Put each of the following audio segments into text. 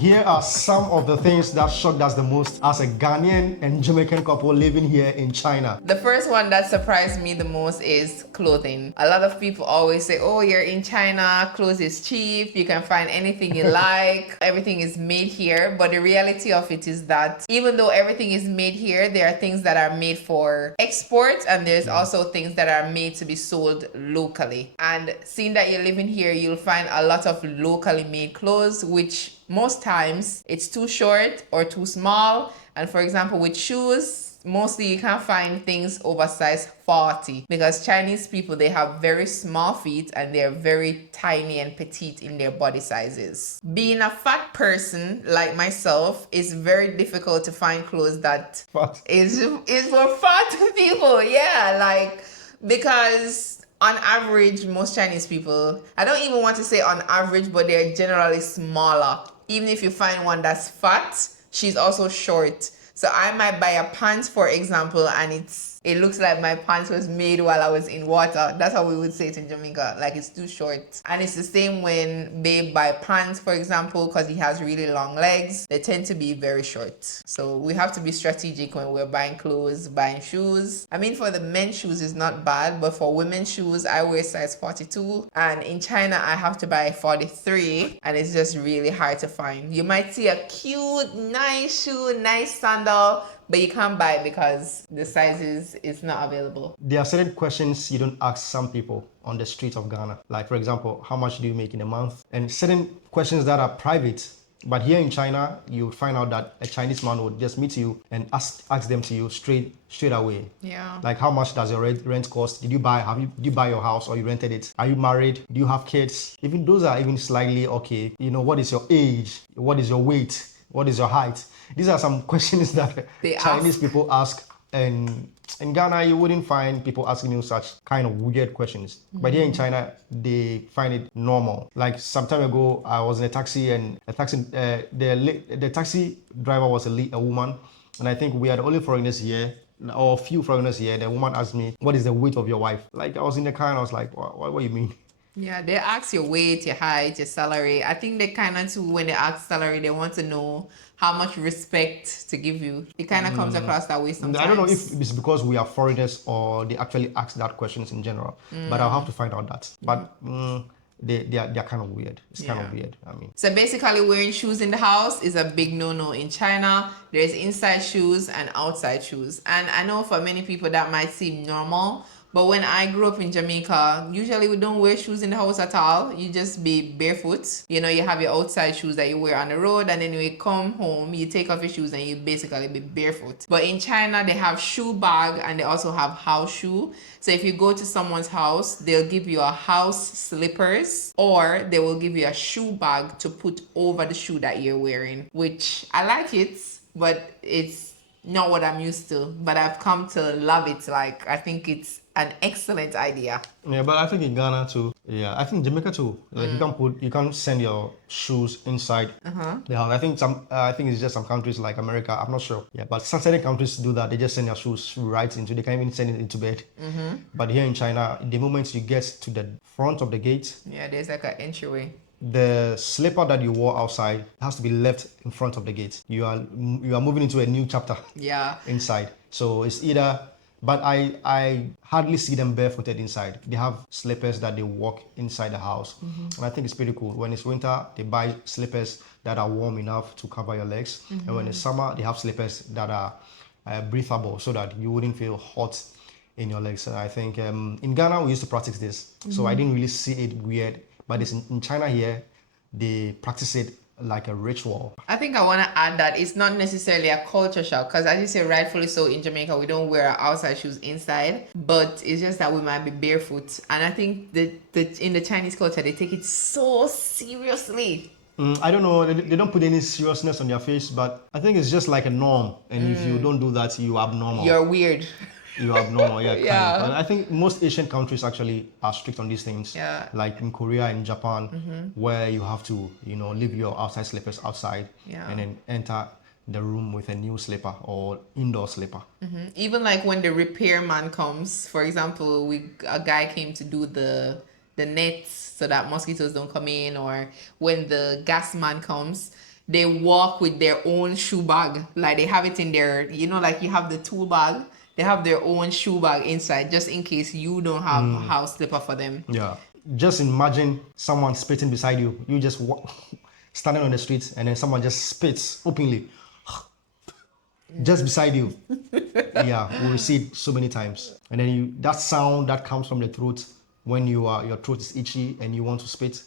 Here are some of the things that shocked us the most as a Ghanaian and Jamaican couple living here in China. The first one that surprised me the most is clothing. A lot of people always say, oh, you're in China, clothes is cheap, you can find anything you like, everything is made here. But the reality of it is that even though everything is made here, there are things that are made for export, and there's also things that are made to be sold locally. And seeing that you're living here, you'll find a lot of locally made clothes, which most times it's too short or too small. And for example, with shoes, mostly you can't find things oversized 40 because Chinese people, they have very small feet and they're very tiny and petite in their body sizes. Being a fat person like myself, it's very difficult to find clothes that is for fat people. Yeah, like, because on average, most Chinese people, I don't even want to say on average, but they're generally smaller. Even if you find one that's fat, she's also short. So I might buy a pants, for example, and it looks like my pants was made while I was in water. That's how we would say it in Jamaica, like it's too short. And it's the same when babe buy pants, for example, because he has really long legs. They tend to be very short. So we have to be strategic when we're buying clothes, buying shoes. I mean, for the men's shoes is not bad, but for women's shoes, I wear size 42. And in China, I have to buy 43, and it's just really hard to find. You might see a cute, nice shoe, nice sandal, but you can't buy it because the sizes is not available. There are certain questions you don't ask some people on the streets of Ghana. Like, for example, how much do you make in a month? And certain questions that are private. But here in China, you find out that a Chinese man would just meet you and ask them to you straight away. Yeah. Like, how much does your rent cost? Did you buy your house or you rented it? Are you married? Do you have kids? Even those are even slightly okay. You know, what is your age? What is your weight? What is your height? These are some questions that Chinese people ask, and in Ghana you wouldn't find people asking you such kind of weird questions. But here in China, they find it normal. Like some time ago, I was in a taxi, and the taxi driver was a woman, and I think we are the only foreigners here, or a few foreigners here. The woman asked me, "What is the weight of your wife?" Like, I was in the car and I was like, "What do you mean?" Yeah, they ask your weight, your height, your salary. I think they kind of too, when they ask salary, they want to know how much respect to give you. It kind of comes across that way sometimes. I don't know if it's because we are foreigners or they actually ask that questions in general, but I'll have to find out that. But they're kind of weird. It's kind of weird. I mean, so basically, wearing shoes in the house is a big no-no in China. There's inside shoes and outside shoes, and I know for many people that might seem normal. But when I grew up in Jamaica, usually we don't wear shoes in the house at all. You just be barefoot. You know, you have your outside shoes that you wear on the road, and then when you come home, you take off your shoes and you basically be barefoot. But in China, they have shoe bag and they also have house shoe. So if you go to someone's house, they'll give you a house slippers, or they will give you a shoe bag to put over the shoe that you're wearing, which I like it, but it's not what I'm used to. But I've come to love it. Like, I think it's an excellent idea. Yeah, but I think in Ghana too. Yeah, I think Jamaica too. Like you can send your shoes inside the house. I think it's just some countries like America. I'm not sure. Yeah, but some certain countries do that. They just send their shoes right into. They can even send it into bed. But here in China, the moment you get to the front of the gate, yeah, there's like an entryway. The slipper that you wore outside has to be left in front of the gate. You are moving into a new chapter. Yeah. Inside. So it's either. But I hardly see them barefooted inside. They have slippers that they walk inside the house. And I think it's pretty cool. When it's winter, they buy slippers that are warm enough to cover your legs. And when it's summer, they have slippers that are breathable so that you wouldn't feel hot in your legs. And I think in Ghana, we used to practice this. So I didn't really see it weird. But it's in China here, they practice it like a ritual. I think I want to add that it's not necessarily a culture shock, because as you say, rightfully so, in Jamaica we don't wear our outside shoes inside, but it's just that we might be barefoot. And I think that in the Chinese culture they take it so seriously. I don't know, they don't put any seriousness on their face, but I think it's just like a norm, and if you don't do that, you're abnormal. You're weird. You're abnormal, yeah. Yeah. Kind of. I think most Asian countries actually are strict on these things. Yeah. Like in Korea and Japan, where you have to, leave your outside slippers outside and then enter the room with a new slipper or indoor slipper. Even like when the repairman comes, for example, a guy came to do the nets so that mosquitoes don't come in, or when the gas man comes, they walk with their own shoe bag. Like they have it in their, like you have the tool bag. They have their own shoe bag inside just in case you don't have house slipper for them. Yeah. Just imagine someone spitting beside you. You just standing on the street and then someone just spits openly just beside you. Yeah, we see it so many times. And then that sound that comes from the throat when your throat is itchy and you want to spit.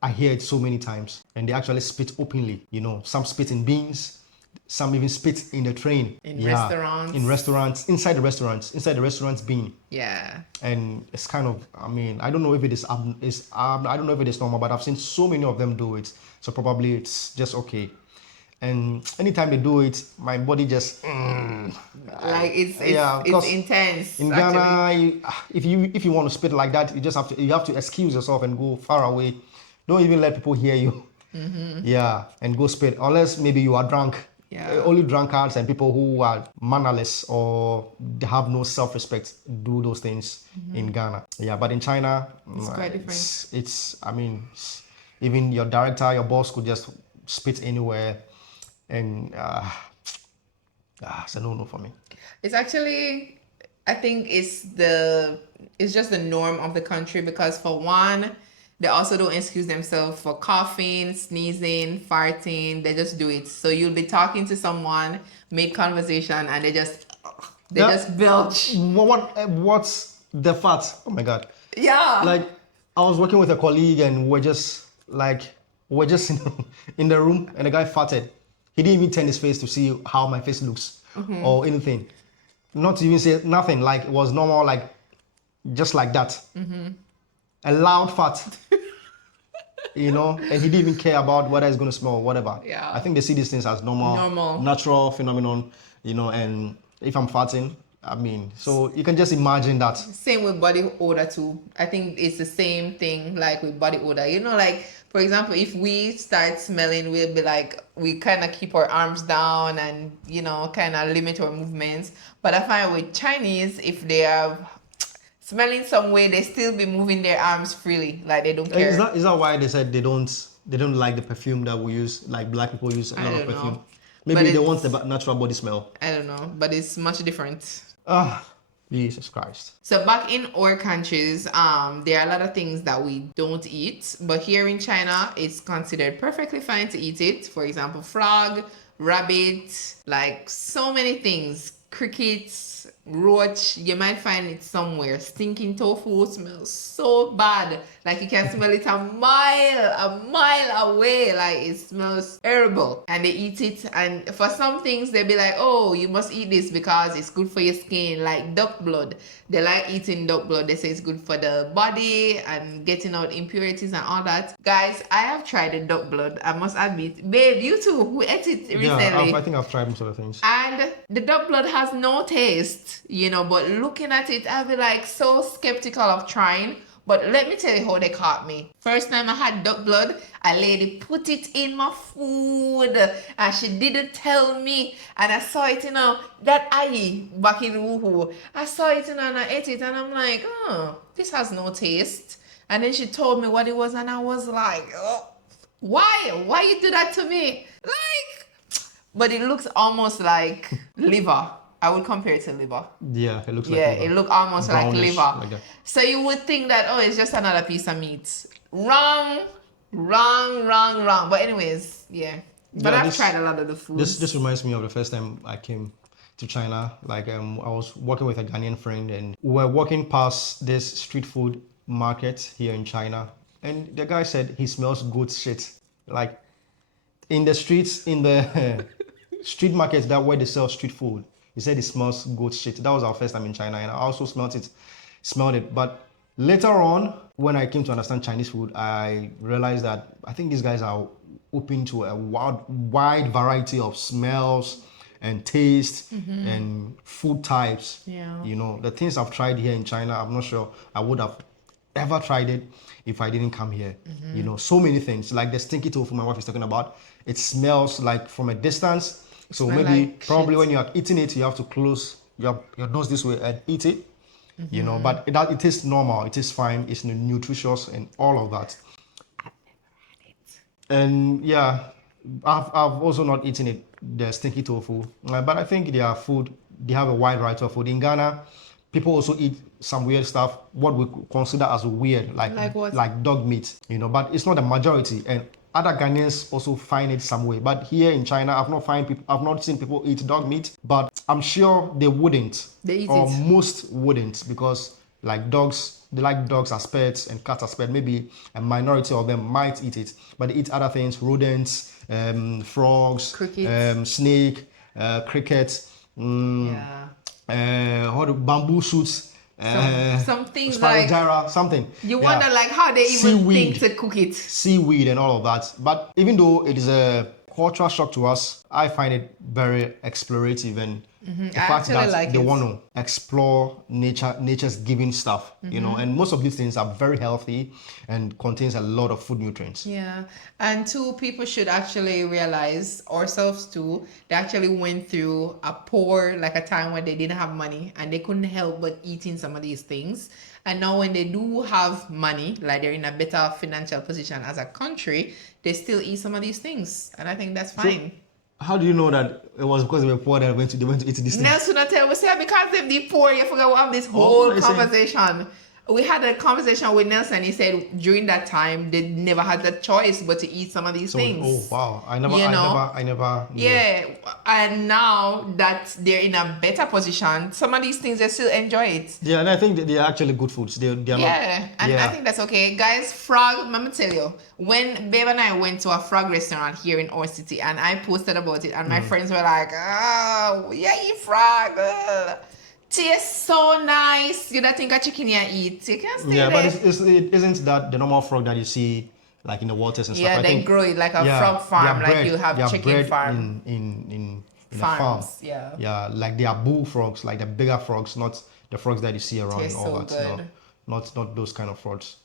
I hear it so many times. And they actually spit openly. Some spit in beans. Some even spit in the train. In restaurants. In restaurants, inside the restaurant's bin. Yeah. And it's kind of, I don't know if it is, I don't know if it is normal, but I've seen so many of them do it. So probably it's just okay. And anytime they do it, my body just like it's intense. In Ghana, if you want to spit like that, you have to excuse yourself and go far away. Don't even let people hear you. Yeah, and go spit unless maybe you are drunk. Yeah. Only drunkards and people who are mannerless or they have no self-respect do those things in Ghana. Yeah, but in China, it's quite different. It's even your director, your boss could just spit anywhere, and it's a no-no for me. It's actually, I think it's just the norm of the country because for one, they also don't excuse themselves for coughing, sneezing, farting. They just do it. So you'll be talking to someone, make conversation, and they just belch. What's the fat? Oh my God. Yeah. Like I was working with a colleague and we're just in the room and the guy farted. He didn't even turn his face to see how my face looks or anything. Not to even say nothing. Like it was normal, like just like that. A loud fart. And he didn't even care about whether it's going to smell or whatever. Yeah. I think they see these things as normal. Natural phenomenon, and if I'm farting, so you can just imagine that. Same with body odor too. I think it's the same thing like with body odor. Like for example, if we start smelling, we'll be like, we kind of keep our arms down and, kind of limit our movements. But I find with Chinese, if they are smelling some way, they still be moving their arms freely, like they don't care. Is that why they said they don't like the perfume that we use, like black people use a lot of perfume? Know. Maybe they want the natural body smell. I don't know, but it's much different. Jesus Christ. So back in our countries, there are a lot of things that we don't eat, but here in China, it's considered perfectly fine to eat it. For example, frog, rabbit, like so many things, crickets, roach, you might find it somewhere. Stinking tofu smells so bad, like you can smell it a mile away, like it smells terrible. And they eat it, and for some things they'll be like, oh, you must eat this because it's good for your skin, like duck blood. They like eating duck blood. They say it's good for the body and getting out impurities and all that. Guys, I have tried the duck blood, I must admit. Babe, you too, who ate it recently. Yeah, I think I've tried most of the things. And the duck blood has no taste, but looking at it, I'll be like so skeptical of trying. But let me tell you how they caught me. First time I had duck blood, a lady put it in my food and she didn't tell me. And I saw it, that ayi back in Wuhu. I saw it, and I ate it, and I'm like, oh, this has no taste. And then she told me what it was, and I was like, oh, why? Why you do that to me? But it looks almost like liver. I would compare it to liver. Yeah, it looks like liver. liver. It looked almost brownish, like liver. like that. So you would think that, oh, it's just another piece of meat. Wrong. But anyways, yeah. But I've tried a lot of the foods. This reminds me of the first time I came to China. I was working with a Ghanaian friend, and we were walking past this street food market here in China, and the guy said he smells good shit. Like in the streets, in the street markets that where they sell street food. He said it smells good shit. That was our first time in China, and I also smelled it. But later on, when I came to understand Chinese food, I realized that I think these guys are open to a wide variety of smells and taste and food types. Yeah. The things I've tried here in China, I'm not sure I would have ever tried it if I didn't come here. So many things, like the stinky tofu my wife is talking about. It smells like from a distance. So maybe probably when you're eating it, you have to close your nose this way and eat it. But it tastes normal. It is fine. It's nutritious and all of that. And yeah, I've also not eaten it, the stinky tofu, but I think their food, they have a wide variety of food. In Ghana, people also eat some weird stuff, what we consider as weird, Like what? like dog meat, but it's not the majority. And other Ghanaians also find it some way. But here in China, I've not seen people eat dog meat, but I'm sure they wouldn't, They eat or it. most wouldn't, because like dogs, they like dogs as pets and cats as pets. Maybe a minority of them might eat it, but they eat other things: rodents, frogs, Crickets. snake, crickets, Yeah. bamboo shoots, Some things spiral like gyra, something. you Yeah. wonder like how they even Seaweed. think to cook it. Seaweed and all of that. But even though it is a cultural shock to us, I find it very explorative, and the I fact actually that like they it. want to explore nature's giving stuff, and most of these things are very healthy and contains a lot of food nutrients. Yeah, and two, people should actually realize, ourselves too, they actually went through a poor, like a time when they didn't have money and they couldn't help but eating some of these things. And now when they do have money, like they're in a better financial position as a country, they still eat some of these things. And I think that's fine. How do you know that it was because they were poor that they went to eat these things? Nelson, I tell you, say because them the poor, you forgot we have this Oh, whole I see. conversation. We had a conversation with Nelson. He said during that time they never had the choice but to eat some of these things. Oh wow! I never knew. Yeah, and now that they're in a better position, some of these things they still enjoy it. Yeah, and I think that they are actually good foods. They're not. Yeah, and I think that's okay. Guys, frog, let me tell you, when Babe and I went to a frog restaurant here in our city and I posted about it and my friends were like, oh, yeah, eat frog. Tastes so nice. You don't think a chicken you eat. You can't stay Yeah, there. but it isn't that the normal frog that you see like in the waters and stuff. Yeah, I they think, grow it like a yeah, frog farm, they are like bred- you have they are chicken bred farm. in a Farms, farm. yeah. Yeah, like they are bullfrogs, like the bigger frogs, not the frogs that you see around Tastes and all so that. good. No, not those kind of frogs.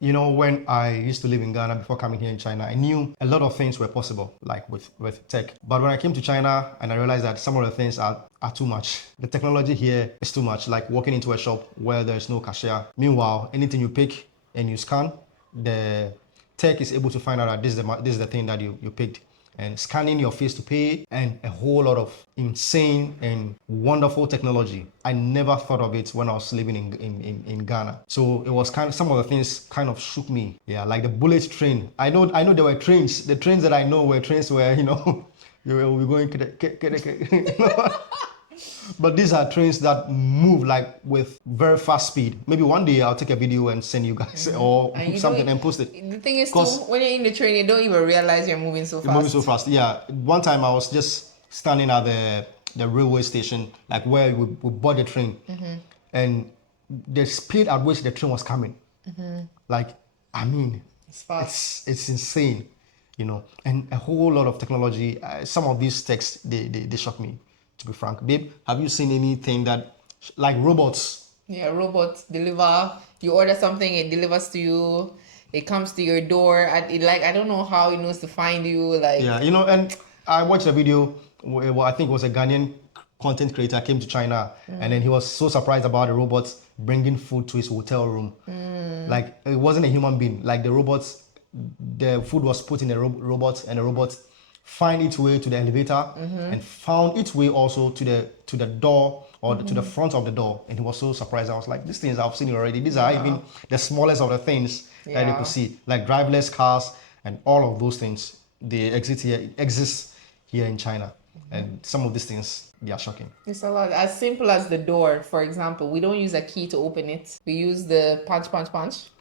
When I used to live in Ghana before coming here in China, I knew a lot of things were possible, like with tech. But when I came to China and I realized that some of the things are too much. The technology here is too much, like walking into a shop where there's no cashier. Meanwhile, anything you pick and you scan, the tech is able to find out that this is the thing that you picked, and scanning your face to pay, and a whole lot of insane and wonderful technology. I never thought of it when I was living in Ghana. So it was some of the things kind of shook me. Yeah, like the bullet train. I know there were trains. The trains that I know were trains where, you will be going, but these are trains that move like with very fast speed. Maybe one day I'll take a video and send you guys or And you something don't- and post it. The thing is, too, 'Cause when you're in the train, you don't even realize you're moving so It's fast. moving so fast. Yeah. One time I was just standing at the railway station, like where we board the train, and the speed at which the train was coming, like, I mean, It's fast. it's insane, and a whole lot of technology. Some of these techs, they shock me, to be frank. Babe, have you seen anything that, like robots? Yeah, robots deliver. You order something, it delivers to you. It comes to your door. I don't know how it knows to find you. Like, Yeah, and I watched a video where, I think it was a Ghanaian content creator came to China, and then he was so surprised about the robots bringing food to his hotel room. Like, it wasn't a human being. Like, the food was put in the robot, and the robot find its way to the elevator and found its way also to the door, or to the front of the door. And he was so surprised. I was like, these things I've seen already. These are even the smallest of the things that they Yeah. could see, like driverless cars and all of those things. They exist here in China, and some of these things, they are shocking. it's a lot. As simple as the door, for example, we don't use a key to open it. We use the punch.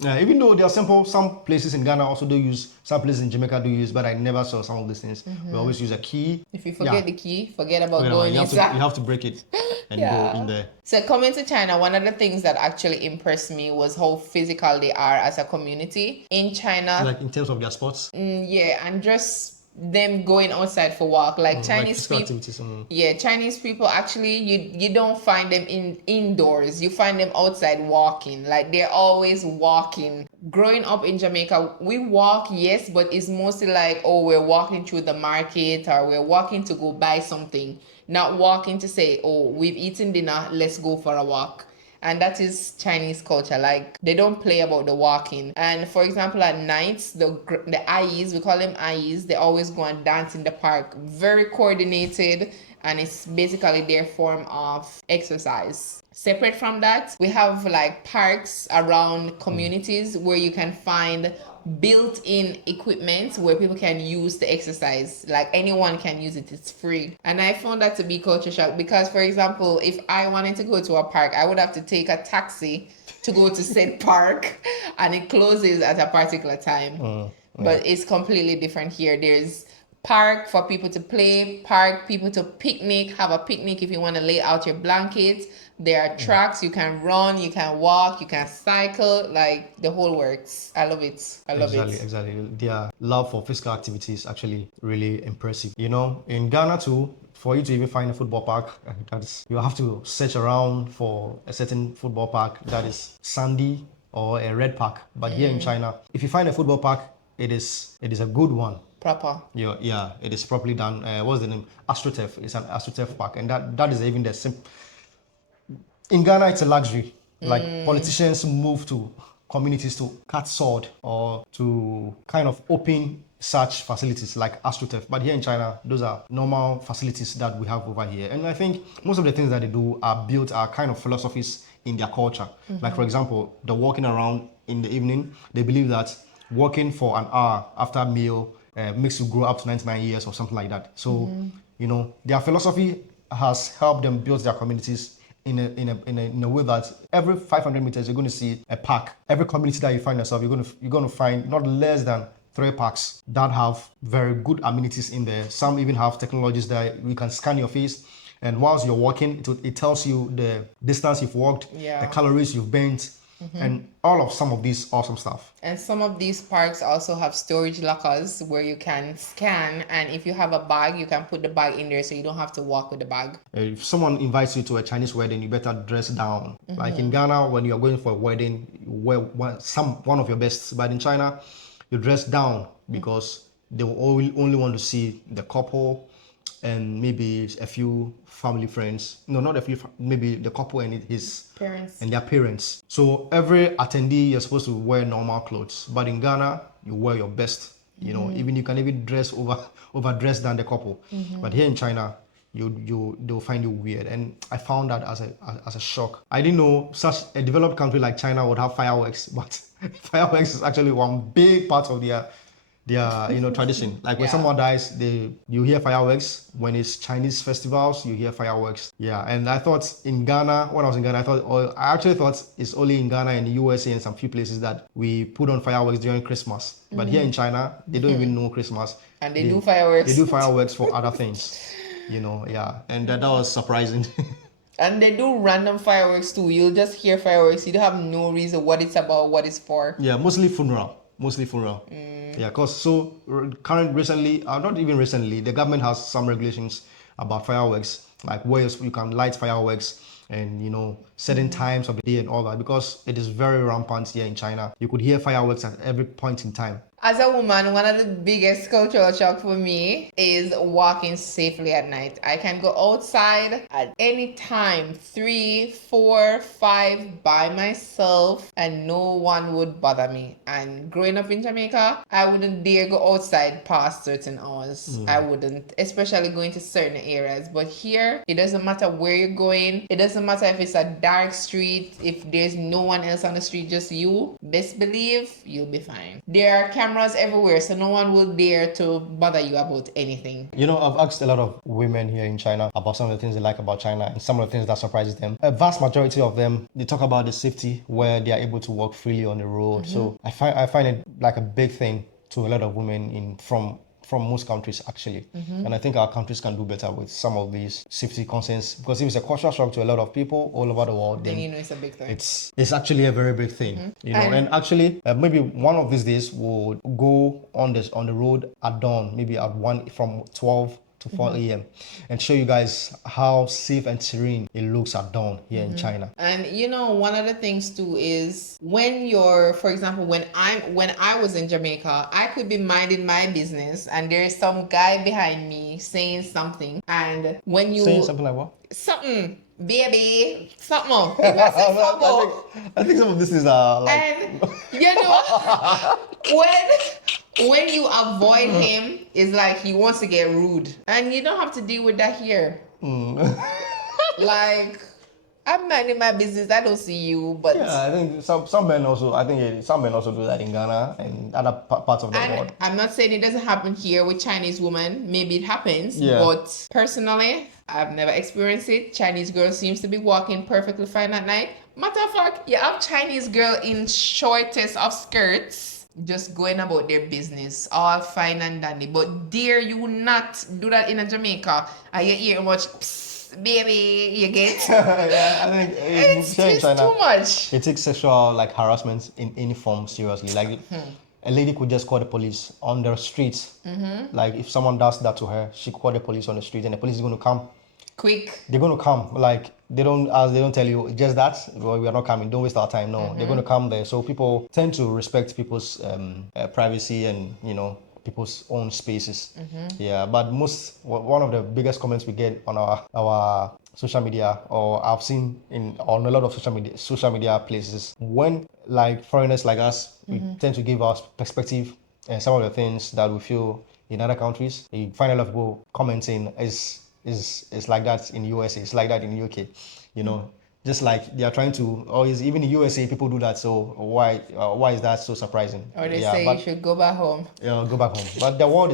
Even though they are simple, some places in Ghana also do use, some places in Jamaica do use, but I never saw some of these things. We always use a key. If you forget the key, forget about Forget about it. going You inside. have to break it and go in there. So coming to China, one of the things that actually impressed me was how physical they are as a community. In China, Like in terms of their sports, yeah, and just them going outside for walk. Like Chinese physical people. activities. Yeah, Chinese people actually you don't find them indoors. You find them outside walking. Like they're always walking. Growing up in Jamaica, we walk, yes, but it's mostly like, oh, we're walking through the market or we're walking to go buy something. Not walking to say, oh, we've eaten dinner, let's go for a walk. And that is Chinese culture. Like, they don't play about the walking. And for example, at nights, the Ayis, we call them Ayis, they always go and dance in the park. Very coordinated, and it's basically their form of exercise. Separate from that, we have like parks around communities where you can find built-in equipment where people can use to exercise. Like, anyone can use it, it's free. And I found that to be culture shock because, for example, if I wanted to go to a park, I would have to take a taxi to go to said park, and it closes at a particular time. But it's completely different here. There's park for people to play, park people to picnic, have a picnic if you want to lay out your blanket. There are tracks, you can run, you can walk, you can cycle, like the whole works. I love it. I love it. Exactly. Their love for physical activity is actually really impressive. You know, in Ghana too, for you to even find a football park, you have to search around for a certain football park that is sandy or a red park. But here in China, if you find a football park, it is a good one. Proper. Yeah, it is properly done. What's the name? AstroTurf. It's an AstroTurf park, and that is even the same. In Ghana, it's a luxury. Like, politicians move to communities to cut sod or to kind of open such facilities like AstroTurf. But here in China, those are normal facilities that we have over here. And I think most of the things that they do are kind of philosophies in their culture. Like, for example, the walking around in the evening, they believe that walking for an hour after a meal makes you grow up to 99 years or something like that. So, you know, their philosophy has helped them build their communities in a way that every 500 meters you're going to see a park. Every community that you find yourself, you're going to find not less than 3 parks that have very good amenities in there. Some even have technologies that you can scan your face, and whilst you're walking, it tells you the distance you've walked, the calories you've burnt, and some of these awesome stuff. And some of these parks also have storage lockers where you can scan, and if you have a bag, you can put the bag in there so you don't have to walk with the bag. If someone invites you to a Chinese wedding, you better dress down. Like in Ghana, when you're going for a wedding, you wear one of your best. But in China, you dress down because they will only want to see the couple and maybe a few family friends. No, not a few, maybe the couple and his Parents. and their parents. So every attendee, you're supposed to wear normal clothes. But in Ghana, you wear your best. You know, even you can even dress overdressed than the couple. But here in China, they'll find you weird, and I found that as a shock. I didn't know such a developed country like China would have fireworks, but fireworks is actually one big part of their tradition. Like when someone dies, you hear fireworks. When it's Chinese festivals, you hear fireworks. Yeah, and I thought in Ghana, when I was in Ghana, I actually thought it's only in Ghana and the USA and some few places that we put on fireworks during Christmas. But here in China, they don't even know Christmas. And they do fireworks. They do fireworks for other things. You know, yeah, and that was surprising. And they do random fireworks too. You'll just hear fireworks. You don't have no reason what it's about, what it's for. Yeah, mostly funeral. Yeah, because recently, not even recently, the government has some regulations about fireworks, like where you can light fireworks and, you know, certain times of the day and all that, because it is very rampant here in China. You could hear fireworks at every point in time. As a woman, one of the biggest cultural shock for me is walking safely at night. I can go outside at any time, 3, 4, 5 by myself, and no one would bother me. And growing up in Jamaica, I wouldn't dare go outside past certain hours. I wouldn't, especially going to certain areas. But here, it doesn't matter where you're going. It doesn't matter if it's a dark street, if there's no one else on the street, just you. Best believe you'll be fine. There are cameras everywhere, so no one will dare to bother you about anything. You know, I've asked a lot of women here in China about some of the things they like about China and some of the things that surprises them. A vast majority of them, they talk about the safety, where they are able to walk freely on the road. So I find it like a big thing to a lot of women from most countries, actually. And I think our countries can do better with some of these safety concerns, because if it's a cultural shock to a lot of people all over the world, then you know it's a big thing. It's actually a very big thing, you know. And actually, maybe one of these days we'll go on the road at dawn, maybe at 1 from 12 to 4 a.m. and show you guys how safe and serene it looks at dawn here in China. And you know, one of the things too is when you're, for example, when I was in Jamaica, I could be minding my business and there's some guy behind me saying something, and when you Saying something like what? something baby, something. It was say something. I think some of this is like And you know, when you avoid him, it's like he wants to get rude, and you don't have to deal with that here. Like, I'm minding my business. I don't see you, but yeah, I think some men also. I think some men also do that in Ghana and other parts of the world. I'm not saying it doesn't happen here with Chinese women. Maybe it happens, Yeah. but personally, I've never experienced it. Chinese girl seems to be walking perfectly fine at night. Matter of fact, you have Chinese girl in shortest of skirts, just going about their business, all fine and dandy. But dare you not do that in a Jamaica, and you hear much, psst, baby, you get? Yeah, I think It's here in China, too much. it takes sexual like harassment in any form seriously. Like a lady could just call the police on the streets. Like if someone does that to her, she call the police on the street, and the police is going to come. Quick. They're going to come. Like they don't tell you just that. Well, we are not coming. Don't waste our time. No, they're going to come there. So people tend to respect people's privacy and people's own spaces. Yeah, but one of the biggest comments we get on our social media, or I've seen on a lot of social media places, when like foreigners like us, we tend to give our perspective and some of the things that we feel in other countries. You find a lot of people commenting is like that in USA, it's like that in UK, just like they are trying to, or even in USA people do that. So why is that so surprising? Or they say you should go back home. Go back home. But the world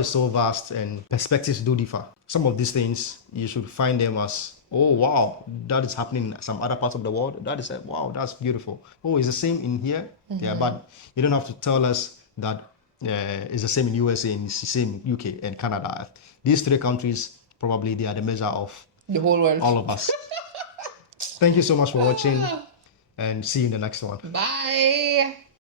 is so vast and perspectives do differ. Some of these things you should find them as, oh wow, that is happening in some other parts of the world. That is wow, that's beautiful. Oh, it's the same in here. Yeah, but you don't have to tell us that it's the same in USA and it's the same in UK and Canada. These three countries, probably they are the measure of The whole world. all of us. Thank you so much for watching, and see you in the next one. Bye.